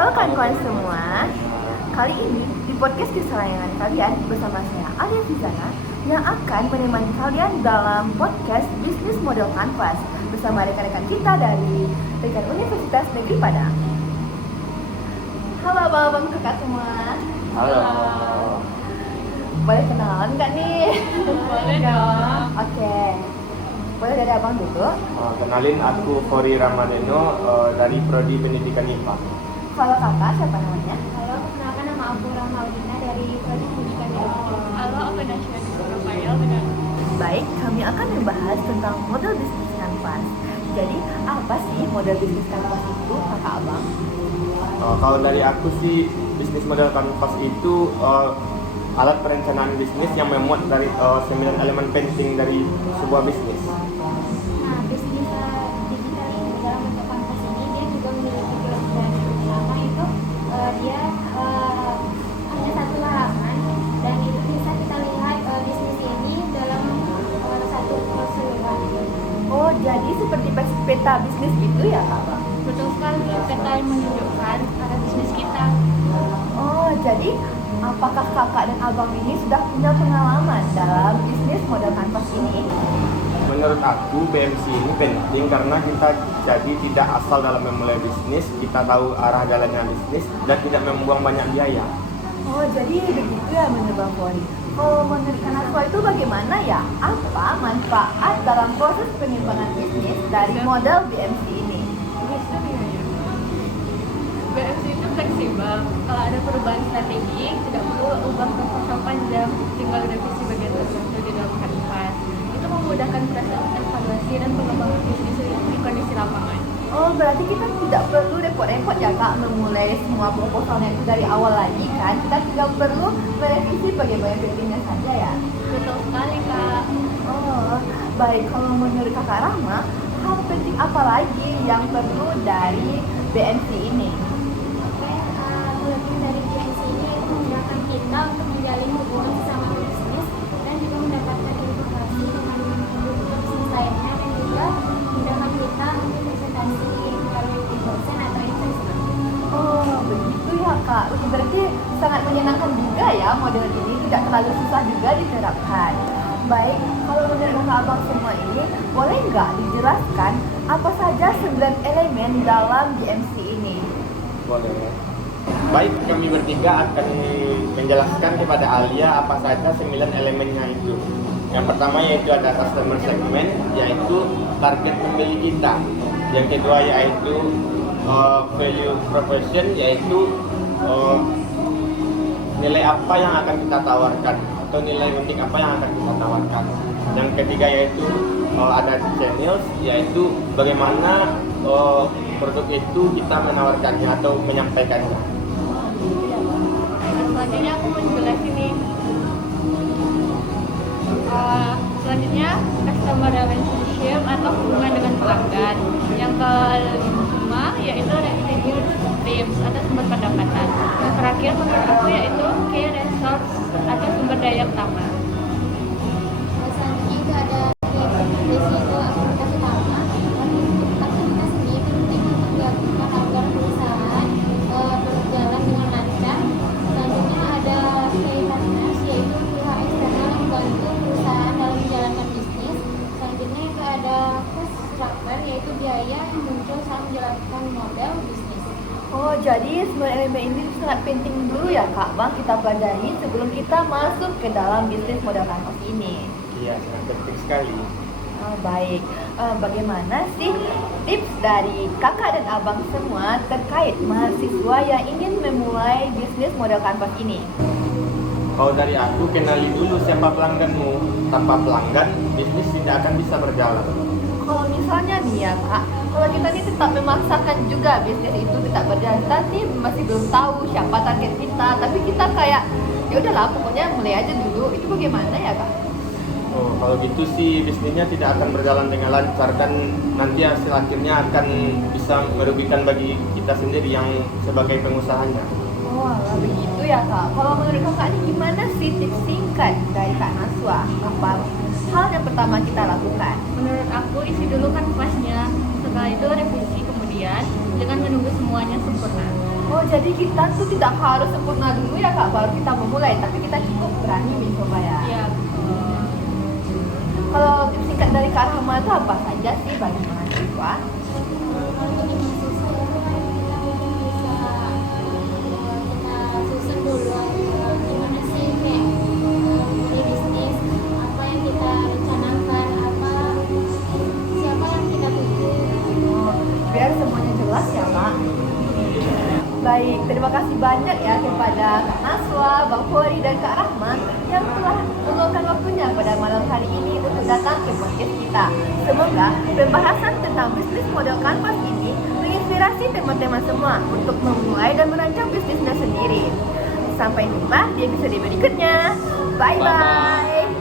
Halo kawan-kawan semua, kali ini di podcast kesayangan kalian bersama saya Alia Fizana yang akan menemani kalian dalam podcast Bisnis Model Kanvas bersama rekan-rekan kita dari rekan Universitas Negeri Padang. Halo abang-abang kakak semua. Halo. Boleh kenalan nggak nih? Boleh dong. Oke. Boleh dari abang dulu. Kenalin, aku Fori Ramadeno dari Prodi Pendidikan IPA. Kalau kakak siapa namanya? Halo, perkenalkan nama aku Rahmaldina dari Prodi Pendidikan Ilmu. Halo, aku Nasya Rafael dengan Baik, kami akan membahas tentang model bisnis kanvas. Jadi, apa sih model bisnis kanvas itu, kakak abang? Kalau dari aku sih, bisnis model kanvas itu alat perencanaan bisnis yang memuat dari 9 elemen penting dari sebuah bisnis. Nah, bisnis digital ini dalam bentuk kanvas ini dia juga memiliki kelebihan utama itu dia hanya satu halaman dan itu bisa kita lihat bisnis ini dalam satu keseluruhan. Oh, jadi seperti peta bisnis gitu ya, kak abang? Betul sekali, peta yang menunjukkan arah bisnis kita. Oh, jadi apakah kakak dan abang ini sudah punya pengalaman dalam bisnis model kanvas ini? Menurut aku, BMC ini penting karena kita jadi tidak asal dalam memulai bisnis, kita tahu arah jalannya bisnis dan tidak membuang banyak biaya. Oh, jadi begitu ya menurut Bang Fori. Oh, menurut Kanaswa itu bagaimana ya? Apa manfaat dalam proses pengembangan bisnis dari model BMC ini? BMC itu fleksibel. Kalau ada perubahan strategi, tidak perlu ubah proposal panjang, tinggal revisi bagian tertentu di dalam kanvas. Itu memudahkan proses evaluasi dan pengembangan bisnis di kondisi lapangan. Oh, berarti kita tidak perlu repot-repot ya kak memulai semua proposalnya itu dari awal lagi kan? Kita tidak perlu merevisi bagian-bagian pentingnya saja ya? Betul sekali, Kak. Oh, baik. Kalau menurut kakak Rahma, hal penting apa lagi yang perlu dari BMC ini? Oke, kelebihan dari BMC ini itu memudahkan kita untuk menjalin hubungan sesama bisnis dan juga mendapatkan informasi dengan bisnis lainnya dan juga memudahkan kita untuk presentasi melalui dosen atau investor. Oh, begitu ya kak. Berarti sangat menyenangkan juga ya model ini, tidak terlalu susah juga diterapkan. Baik, kalau menurut kakak abang semua ini, boleh nggak dijelaskan apa saja 9 elemen dalam BMC ini? Boleh. Baik, kami bertiga akan menjelaskan kepada Alia apa saja 9 elemennya itu. Yang pertama yaitu ada customer segment, yaitu target pembeli kita. Yang kedua yaitu value proposition, yaitu nilai apa yang akan kita tawarkan atau nilai unik apa yang akan kita tawarkan. Yang ketiga yaitu ada channels, yaitu bagaimana produk itu kita menawarkannya atau menyampaikannya. Selanjutnya aku mau jelasin nih. Selanjutnya customer relationship atau hubungan dengan pelanggan. Yang kelima yaitu revenue streams atau sumber pendapatan. Yang terakhir menurut aku yaitu key resource atau sumber daya utama. Selanjutnya itu ada risiko aktivitas utama. Aktivitas ini penting untuk dilakukan agar perusahaan berjalan dengan lancar. Selanjutnya ada key partners, yaitu pihak eksternal yang membantu perusahaan dalam menjalankan bisnis. Selanjutnya itu ada cost structure, yaitu biaya yang muncul saat menjalankan model bisnis. Oh, jadi 9 elemen ini sangat penting dulu ya kak bang kita pelajari sebelum kita masuk ke dalam bisnis model kanvas ini. Iya, sangat penting sekali. Oh, baik. Bagaimana sih tips dari kakak dan abang semua terkait mahasiswa yang ingin memulai bisnis model kanvas ini? Kalau dari aku, kenali dulu siapa pelangganmu. Tanpa pelanggan, bisnis tidak akan bisa berjalan. Kalau misalnya nih ya kak, kalau kita nih tetap memaksakan juga bisnis itu tetap berjalan, kita nih masih belum tahu siapa target kita, tapi kita kayak ya udahlah pokoknya mulai aja dulu, itu bagaimana ya kak? Oh, kalau gitu sih bisnisnya tidak akan berjalan dengan lancar dan nanti hasil akhirnya akan bisa merugikan bagi kita sendiri yang sebagai pengusahanya. Oh alah, begitu ya kak. Kalau menurut kakak ini gimana sih tips singkat dari Kak Naswa? Apa hal yang pertama kita lakukan? Menurut aku isi dulu kanvasnya, setelah itu revisi kemudian dengan menunggu semuanya sempurna. Oh jadi kita tuh tidak harus sempurna dulu ya Kak, baru kita memulai, tapi kita cukup berani mencoba ya. Iya. Kalau tips singkat dari Kak Rahma itu apa saja sih bagi mahasiswa? Untuk di mahasiswa itu kan kita mungkin bisa kita susun dulu gimana sih kayak mulai bisnis, apa yang kita rencanakan, apa siapa yang kita tuju. Biar semuanya jelas ya Kak. Baik, terima kasih banyak ya kepada Kak Naswa, Bang Fori, dan Kak Rahma yang telah meluangkan waktunya pada malam hari ini untuk datang ke podcast kita. Semoga pembahasan tentang bisnis model kanvas ini menginspirasi teman-teman semua untuk memulai dan merancang bisnisnya sendiri. Sampai jumpa di episode berikutnya. Bye-bye.